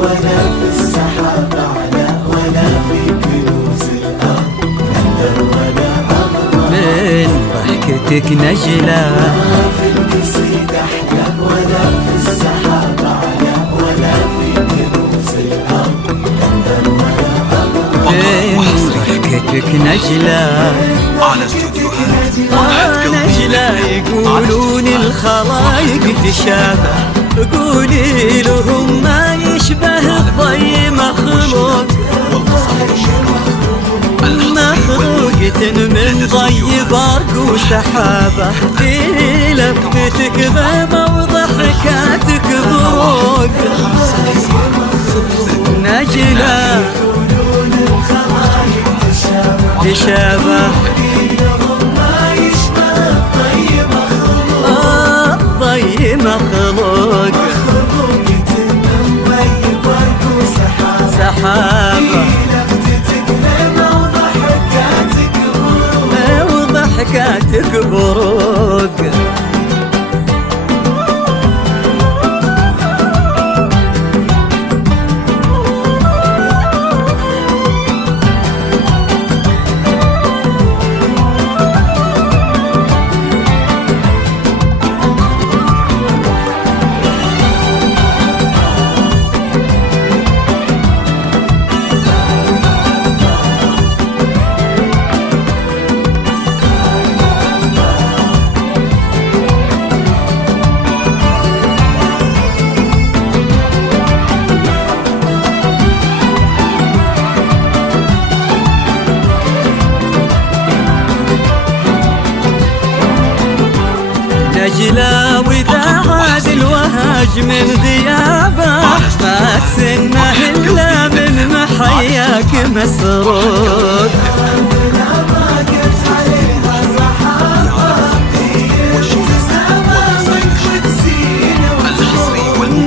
ولا في السحاب أعلى ولا في كنوز الأرض أندر ولا أغرى من ضحكتك نجلة ما في القصيد أحلى ولا في السحاب أعلى ولا في كنوز الأرض أندر ولا أغرى من ضحكتك نجلة على استوديوهات فرحة نجلة يقولون الخلايق تشابه قولي لهم ما يشبه الضي مخلوق مخلوقة من ضي برق وسحابة في لفتك ذمة وضحكاتك ذوق نجلة تشابه الضي مخلوق سحابة وضحكاتك بروق نجلة وإذا عاد الوهج من غيابه ما تسنه إلا من محياك مسروق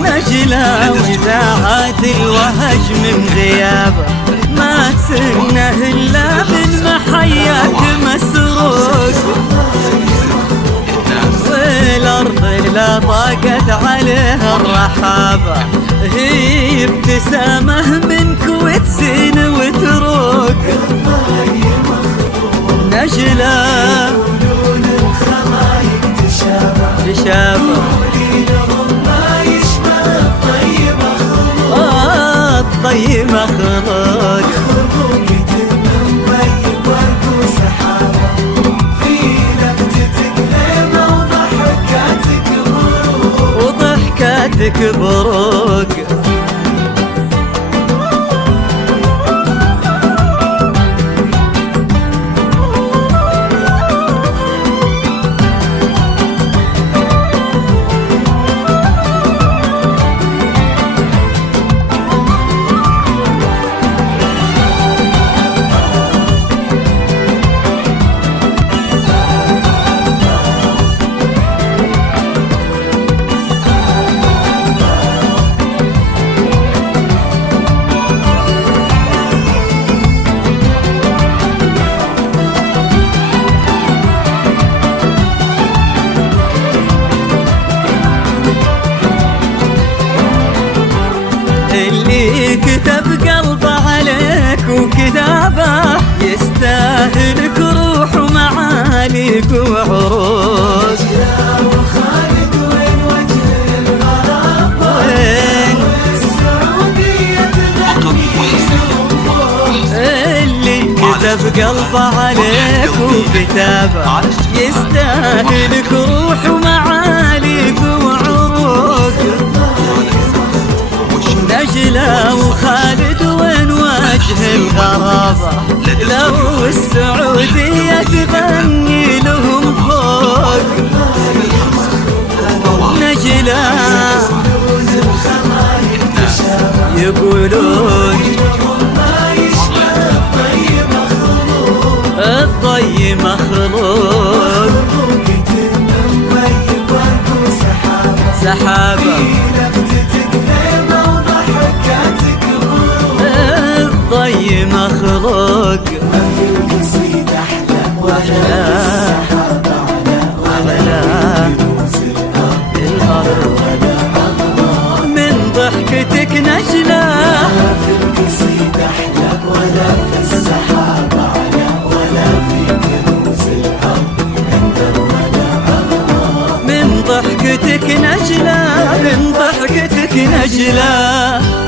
نجلة وإذا عاد الوهج من غيابه ما تسنه إلا من محياك مسروق والأرض لا ضاقت عليها الرحابة هي ابتسامة منك وتزين وتروق نجلة تشابه الضي مخلوق وضحكاتك بروق اللي كتب قلبه عليك وكتابه يستاهلك روح ومعاليك وعروس وخالد وين وجه الغراب وين السعودية تغني اللي كتب قلبه عليك وكتابه يستاهلك روح ومعاليك وعروس نجلة وخالد وين وجه الغرابة لو السعودية تغني لهم فوق نجلة يقولون الضي مخلوق سحابة الضي مخلوق ما في القصيد أحلى ولا في السحاب أعلى ولا في كنوز الأرض من ضحكتك نجلة ضحكتك نجلة من ضحكتك نجلة